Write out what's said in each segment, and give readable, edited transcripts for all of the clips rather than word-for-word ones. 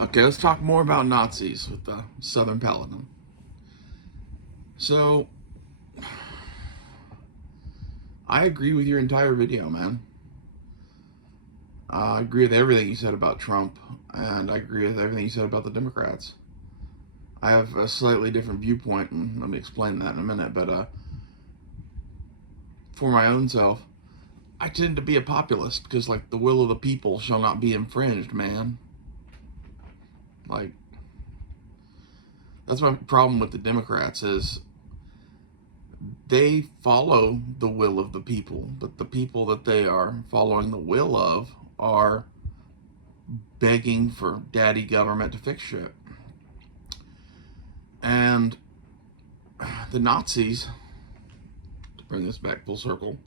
Okay, let's talk more about Nazis with the Southern Paladin. So, I agree with your entire video, man. I agree with everything you said about Trump, and I agree with everything you said about the Democrats. I have a slightly different viewpoint, and let me explain that in a minute, but for my own self, I tend to be a populist, because, like, the will of the people shall not be infringed, man. Like, that's my problem with the Democrats is they follow the will of the people, but the people that they are following the will of are begging for daddy government to fix shit. And the Nazis, to bring this back full circle,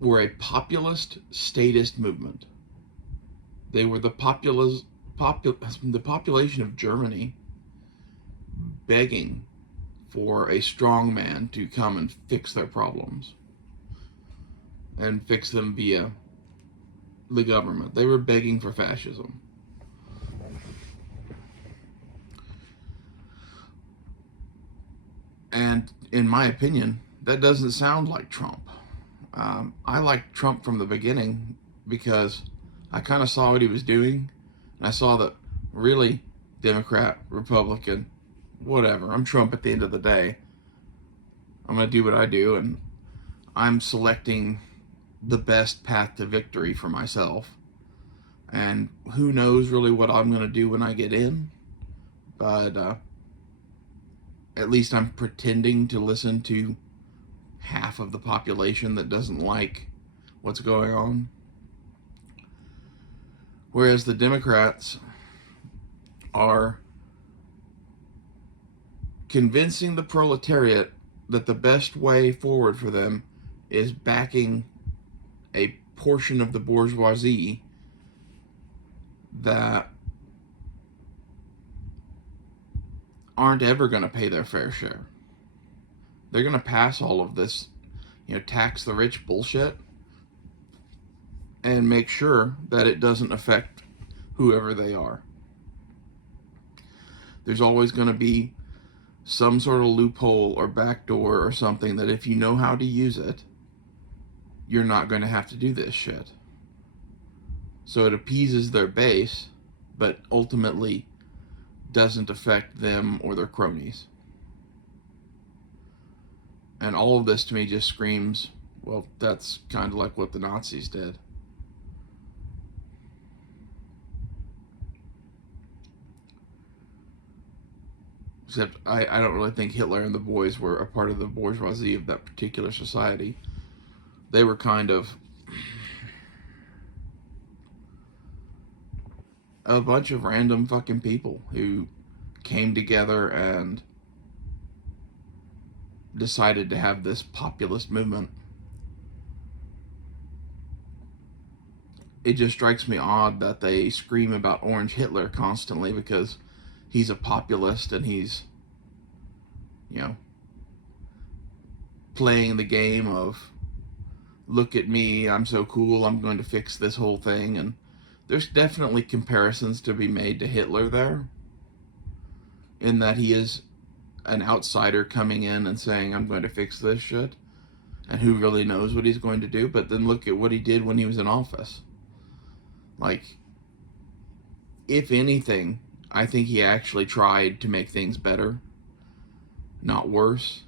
were a populist statist movement. They were the population of Germany begging for a strong man to come and fix their problems and fix them via the government. They were begging for fascism. And in my opinion, that doesn't sound like Trump. I liked Trump from the beginning because I kind of saw what he was doing, and I saw that really, Democrat, Republican, whatever, I'm Trump at the end of the day. I'm going to do what I do, and I'm selecting the best path to victory for myself. And who knows really what I'm going to do when I get in, but at least I'm pretending to listen to half of the population that doesn't like what's going on. Whereas the Democrats are convincing the proletariat that the best way forward for them is backing a portion of the bourgeoisie that aren't ever going to pay their fair share. They're going to pass all of this, tax the rich bullshit and make sure that it doesn't affect whoever they are. There's always going to be some sort of loophole or backdoor or something that if you know how to use it, you're not going to have to do this shit. So it appeases their base, but ultimately doesn't affect them or their cronies. And all of this to me just screams, well, that's kind of like what the Nazis did. Except I don't really think Hitler and the boys were a part of the bourgeoisie of that particular society. They were kind of a bunch of random fucking people who came together and decided to have this populist movement. It just strikes me odd that they scream about Orange Hitler constantly because he's a populist and he's, playing the game of, look at me, I'm so cool, I'm going to fix this whole thing. And there's definitely comparisons to be made to Hitler there, in that he is an outsider coming in and saying, I'm going to fix this shit, and who really knows what he's going to do. But then look at what he did when he was in office. Like, if anything, I think he actually tried to make things better, not worse.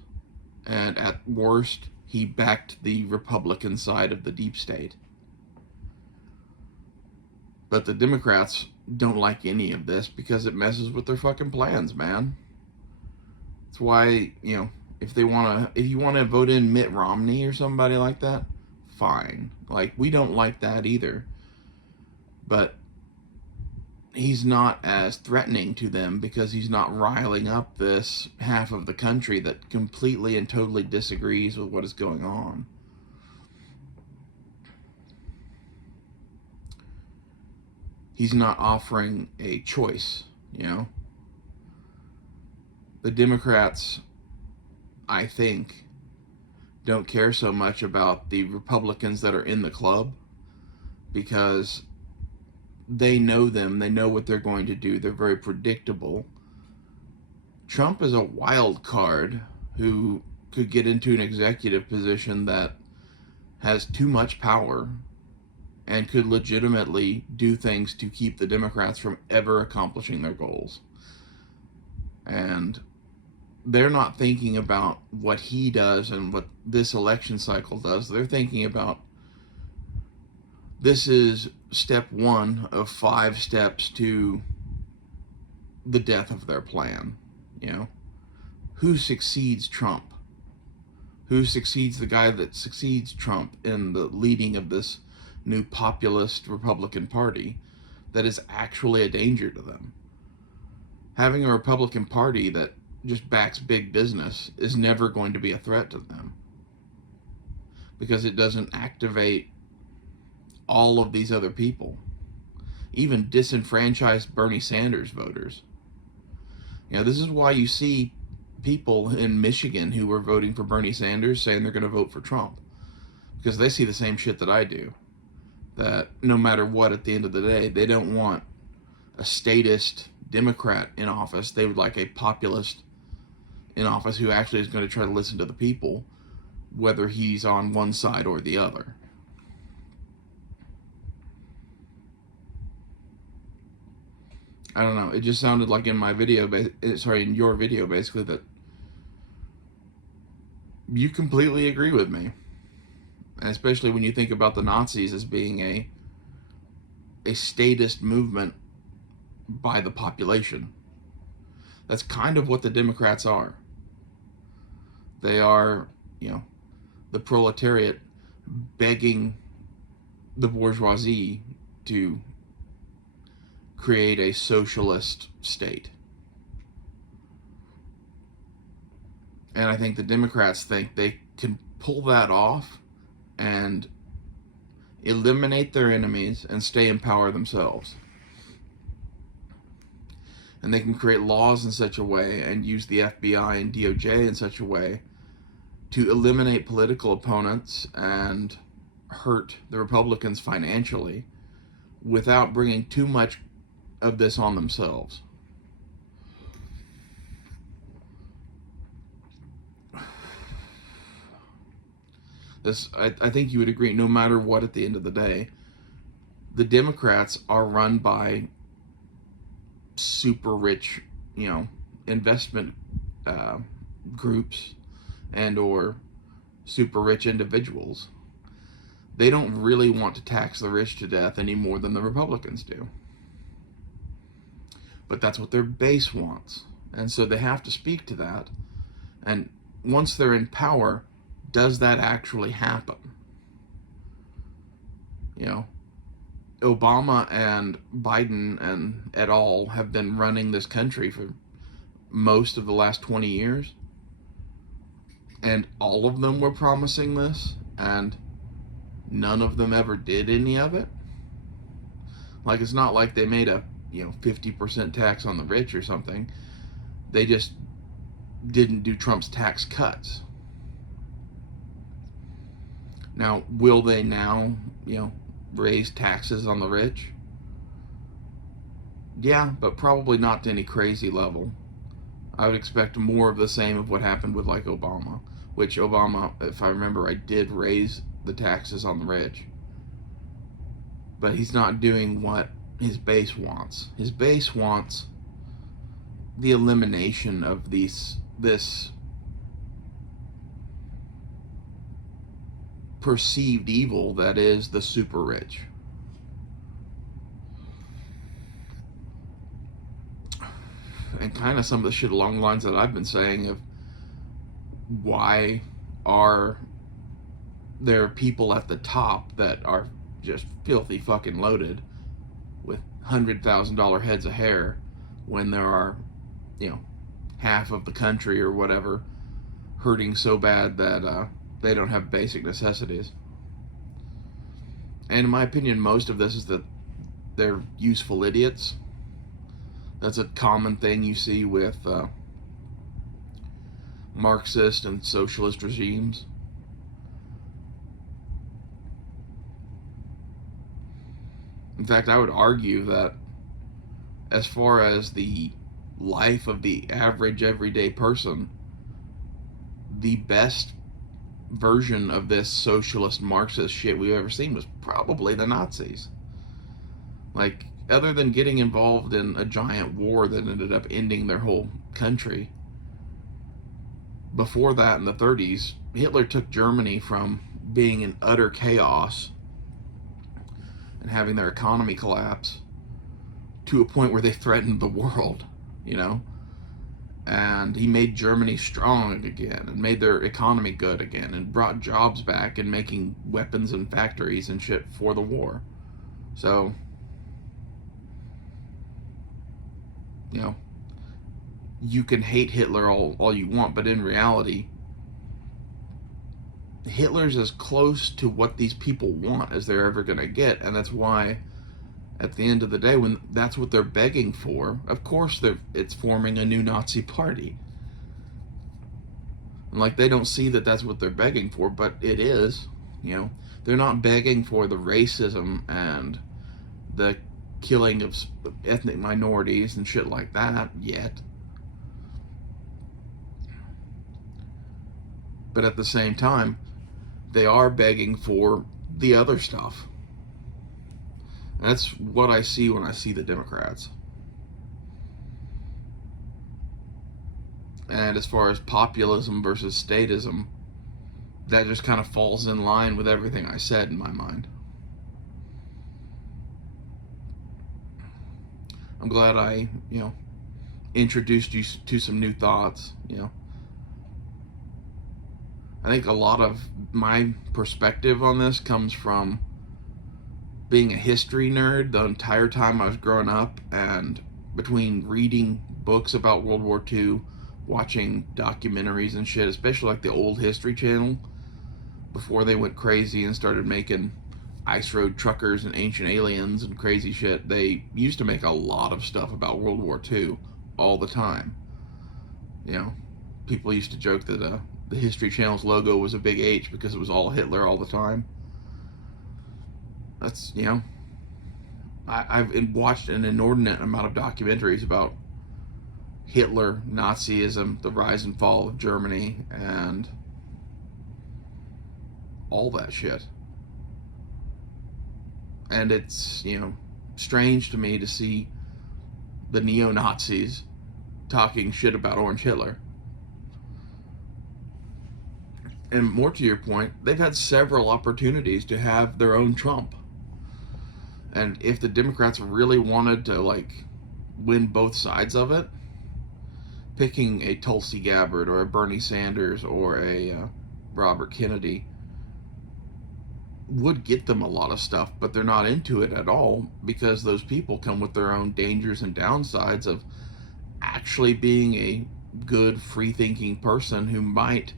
And at worst, he backed the Republican side of the deep state. But the Democrats don't like any of this because it messes with their fucking plans, man. That's why, if you want to vote in Mitt Romney or somebody like that, fine. Like, we don't like that either. But he's not as threatening to them because he's not riling up this half of the country that completely and totally disagrees with what is going on. He's not offering a choice, The Democrats, I think, don't care so much about the Republicans that are in the club because they know them. They know what they're going to do. They're very predictable. Trump is a wild card who could get into an executive position that has too much power and could legitimately do things to keep the Democrats from ever accomplishing their goals. And they're not thinking about what he does and what this election cycle does. They're thinking about, this is step 1 of 5 steps to the death of their plan. You know, who succeeds Trump? Who succeeds the guy that succeeds Trump in the leading of this new populist Republican Party that is actually a danger to them? Having a Republican Party that just backs big business is never going to be a threat to them, because it doesn't activate all of these other people, even disenfranchised Bernie Sanders voters. You know, this is why you see people in Michigan who were voting for Bernie Sanders saying they're going to vote for Trump, because they see the same shit that I do, that no matter what, at the end of the day, they don't want a statist Democrat in office. They would like a populist in office who actually is going to try to listen to the people, whether he's on one side or the other. I don't know. It just sounded like in my video, in your video, basically, that you completely agree with me. And especially when you think about the Nazis as being a statist movement by the population. That's kind of what the Democrats are. They are, you know, the proletariat begging the bourgeoisie to create a socialist state. And I think the Democrats think they can pull that off and eliminate their enemies and stay in power themselves. And they can create laws in such a way and use the FBI and DOJ in such a way to eliminate political opponents and hurt the Republicans financially without bringing too much of this on themselves. I think you would agree, no matter what, at the end of the day, the Democrats are run by super rich, you know, investment groups and or super rich individuals. They don't really want to tax the rich to death any more than the Republicans do. But that's what their base wants. And so they have to speak to that. And once they're in power, does that actually happen? You know, Obama and Biden and et al. Have been running this country for most of the last 20 years. And all of them were promising this, and none of them ever did any of it. Like, it's not like they made a 50% tax on the rich or something. They just didn't do Trump's tax cuts. Now, will they now, raise taxes on the rich? Yeah, but probably not to any crazy level. I would expect more of the same of what happened with, like, Obama, which Obama, if I remember right, did raise the taxes on the rich. But he's not doing what his base wants. His base wants the elimination of this perceived evil that is the super rich. And kind of some of the shit along the lines that I've been saying of why are there people at the top that are just filthy fucking loaded with $100,000 heads of hair when there are, half of the country or whatever hurting so bad that they don't have basic necessities. And in my opinion, most of this is that they're useful idiots. That's a common thing you see with Marxist and socialist regimes. In fact, I would argue that as far as the life of the average everyday person, the best version of this socialist Marxist shit we've ever seen was probably the Nazis. Like, other than getting involved in a giant war that ended up ending their whole country, before that in the 30s, Hitler took Germany from being in utter chaos and having their economy collapse to a point where they threatened the world, you know? And he made Germany strong again and made their economy good again and brought jobs back and making weapons and factories and shit for the war. So, you know, you can hate Hitler all you want, but in reality, Hitler's as close to what these people want as they're ever going to get. And that's why, at the end of the day, when that's what they're begging for, of course it's forming a new Nazi party. And like, they don't see that that's what they're begging for, but it is. You know, they're not begging for the racism and the killing of ethnic minorities and shit like that yet. But at the same time, they are begging for the other stuff. That's what I see when I see the Democrats. And as far as populism versus statism, that just kind of falls in line with everything I said in my mind. I'm glad I, introduced you to some new thoughts, I think a lot of my perspective on this comes from being a history nerd the entire time I was growing up, and between reading books about World War II, watching documentaries and shit, especially like the old History Channel, before they went crazy and started making ice road truckers and ancient aliens and crazy shit. They used to make a lot of stuff about World War II all the time. People used to joke that the History Channel's logo was a big H because it was all Hitler all the time. That's, I've watched an inordinate amount of documentaries about Hitler, Nazism, the rise and fall of Germany, and all that shit. And it's, strange to me to see the neo-Nazis talking shit about Orange Hitler. And more to your point, they've had several opportunities to have their own Trump. And if the Democrats really wanted to, win both sides of it, picking a Tulsi Gabbard or a Bernie Sanders or a Robert Kennedy would get them a lot of stuff, but they're not into it at all because those people come with their own dangers and downsides of actually being a good, free-thinking person who might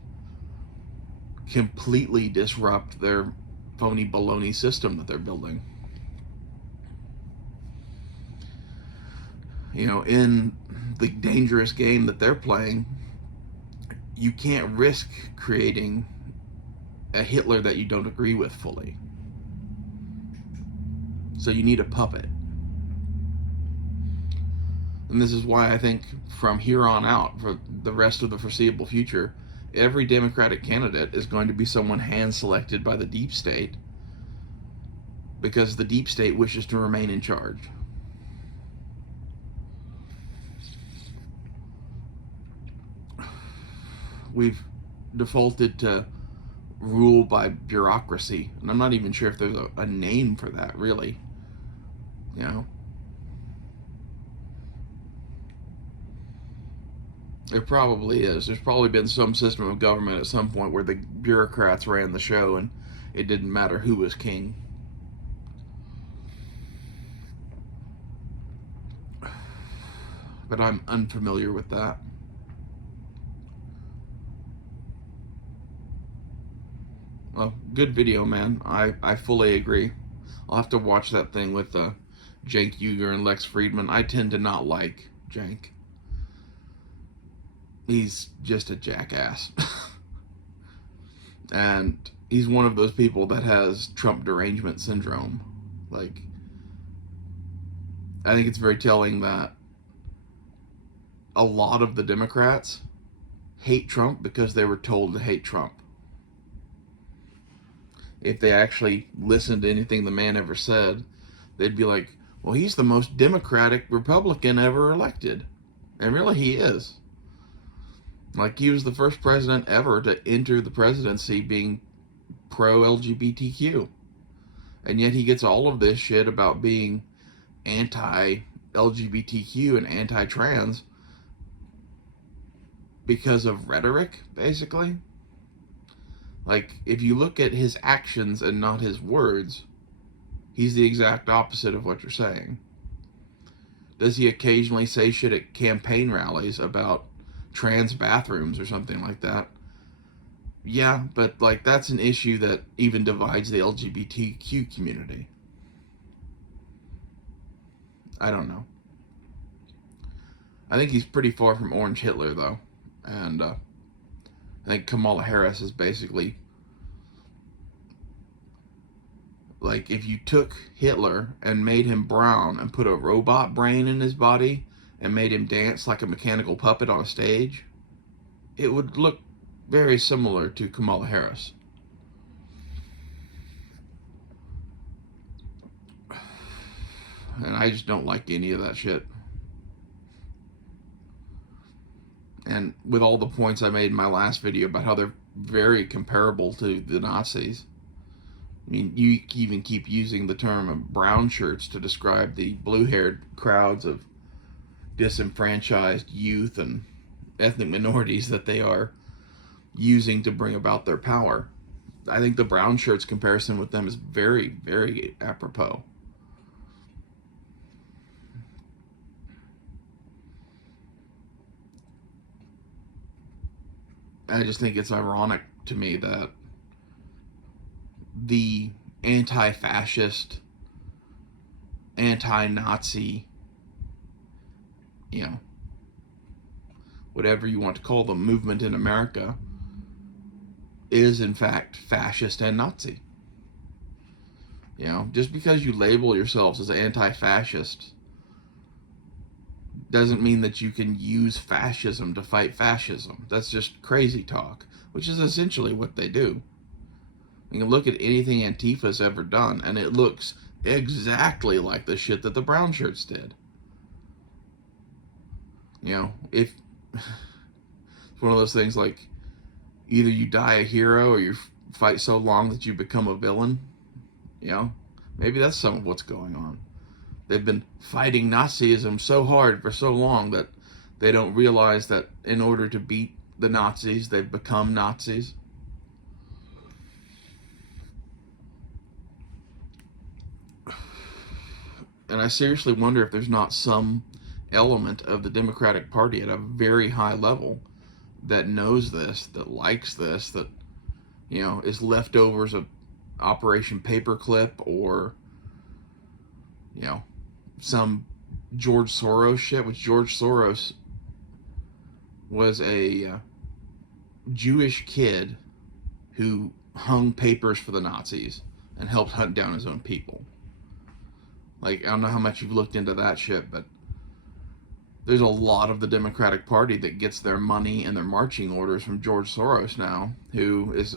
completely disrupt their phony baloney system that they're building. In the dangerous game that they're playing, you can't risk creating a Hitler that you don't agree with fully. So you need a puppet. And this is why I think from here on out, for the rest of the foreseeable future, every Democratic candidate is going to be someone hand-selected by the deep state, because the deep state wishes to remain in charge. We've defaulted to rule by bureaucracy, and I'm not even sure if there's a name for that, really. There probably is. There's probably been some system of government at some point where the bureaucrats ran the show and it didn't matter who was king. But I'm unfamiliar with that. Well, good video, man. I fully agree. I'll have to watch that thing with Cenk Uygur and Lex Friedman. I tend to not like Cenk. He's just a jackass. And he's one of those people that has Trump derangement syndrome. I think it's very telling that a lot of the Democrats hate Trump because they were told to hate Trump. If they actually listened to anything the man ever said, they'd be like, well, he's the most Democratic Republican ever elected. And really, he is. Like, he was the first president ever to enter the presidency being pro-LGBTQ. And yet he gets all of this shit about being anti-LGBTQ and anti-trans because of rhetoric, basically. Like, if you look at his actions and not his words, he's the exact opposite of what you're saying. Does he occasionally say shit at campaign rallies about trans bathrooms or something like that? Yeah, but like that's an issue that even divides the LGBTQ community. I don't know. I think he's pretty far from Orange Hitler, though. And I think Kamala Harris is basically like if you took Hitler and made him brown and put a robot brain in his body and made him dance like a mechanical puppet on a stage, it would look very similar to Kamala Harris. And I just don't like any of that shit. And with all the points I made in my last video about how they're very comparable to the Nazis. I mean, you even keep using the term of brown shirts to describe the blue-haired crowds of disenfranchised youth and ethnic minorities that they are using to bring about their power. I think the brown shirts comparison with them is very, very apropos. I just think it's ironic to me that the anti-fascist, anti-Nazi, whatever you want to call them, movement in America is in fact fascist and Nazi. Just because you label yourselves as anti-fascist doesn't mean that you can use fascism to fight fascism. That's just crazy talk, which is essentially what they do. You can look at anything Antifa's ever done, and it looks exactly like the shit that the brown shirts did. If it's one of those things like either you die a hero or you fight so long that you become a villain. Maybe that's some of what's going on. They've been fighting Nazism so hard for so long that they don't realize that in order to beat the Nazis, they've become Nazis. And I seriously wonder if there's not some element of the Democratic Party at a very high level that knows this, that likes this, that, is leftovers of Operation Paperclip or, some George Soros shit, which George Soros was a Jewish kid who hung papers for the Nazis and helped hunt down his own people. Like, I don't know how much you've looked into that shit, but there's a lot of the Democratic Party that gets their money and their marching orders from George Soros now, who is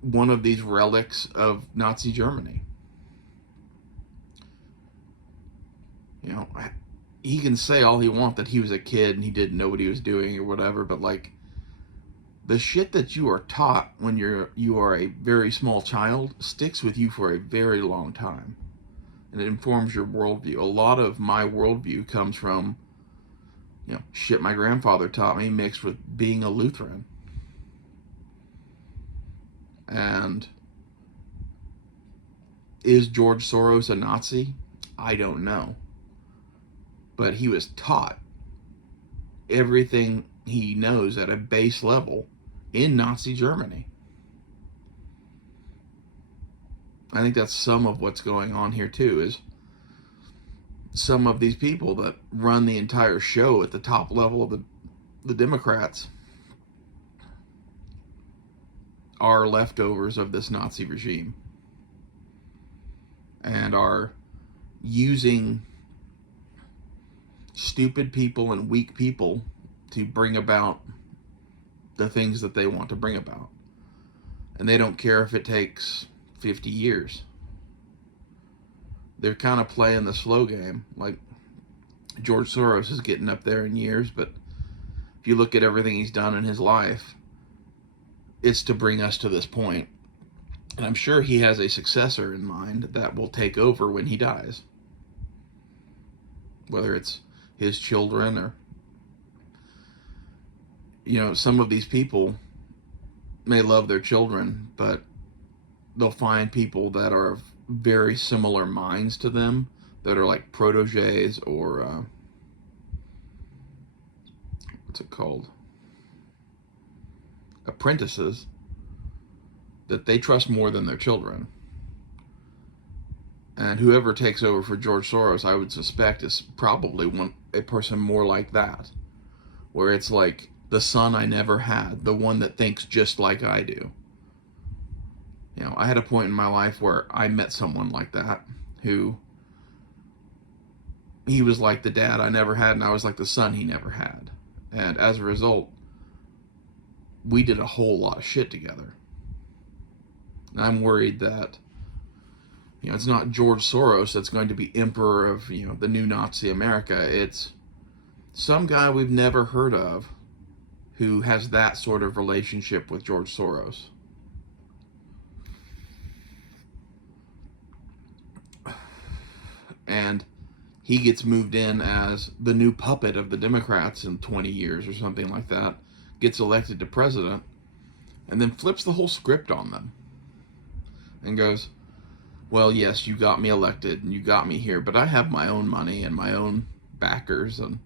one of these relics of Nazi Germany. He can say all he wants that he was a kid and he didn't know what he was doing or whatever, but like the shit that you are taught when you are a very small child sticks with you for a very long time. And it informs your worldview. A lot of my worldview comes from, shit my grandfather taught me mixed with being a Lutheran. And is George Soros a Nazi? I don't know. But he was taught everything he knows at a base level in Nazi Germany. I think that's some of what's going on here too, is some of these people that run the entire show at the top level of the Democrats are leftovers of this Nazi regime and are using stupid people and weak people to bring about the things that they want to bring about. And they don't care if it takes 50 years. They're kind of playing the slow game. Like, George Soros is getting up there in years, but if you look at everything he's done in his life, it's to bring us to this point. And I'm sure he has a successor in mind that will take over when he dies. Whether it's his children or, some of these people may love their children, but they'll find people that are of very similar minds to them, that are like proteges or what's it called? Apprentices, that they trust more than their children. And whoever takes over for George Soros, I would suspect, is probably a person more like that, where it's like the son I never had, the one that thinks just like I do. I had a point in my life where I met someone like that, who he was like the dad I never had, and I was like the son he never had. And as a result, we did a whole lot of shit together. And I'm worried that, it's not George Soros that's going to be emperor of, the new Nazi America. It's some guy we've never heard of who has that sort of relationship with George Soros. And he gets moved in as the new puppet of the Democrats in 20 years or something like that, gets elected to president, and then flips the whole script on them and goes, well, yes, you got me elected and you got me here, but I have my own money and my own backers, and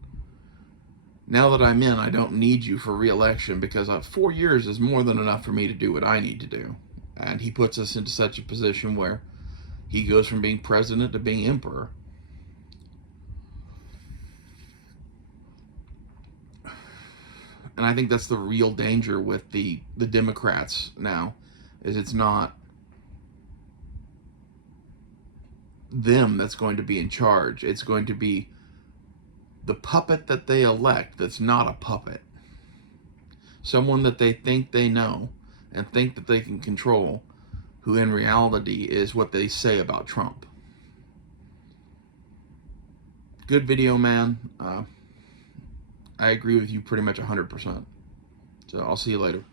now that I'm in, I don't need you for re-election, because 4 years is more than enough for me to do what I need to do. And he puts us into such a position where he goes from being president to being emperor. And I think that's the real danger with the Democrats now, is it's not them that's going to be in charge. It's going to be the puppet that they elect that's not a puppet. Someone that they think they know and think that they can control, who in reality is what they say about Trump. Good video, man. I agree with you pretty much 100%. So I'll see you later.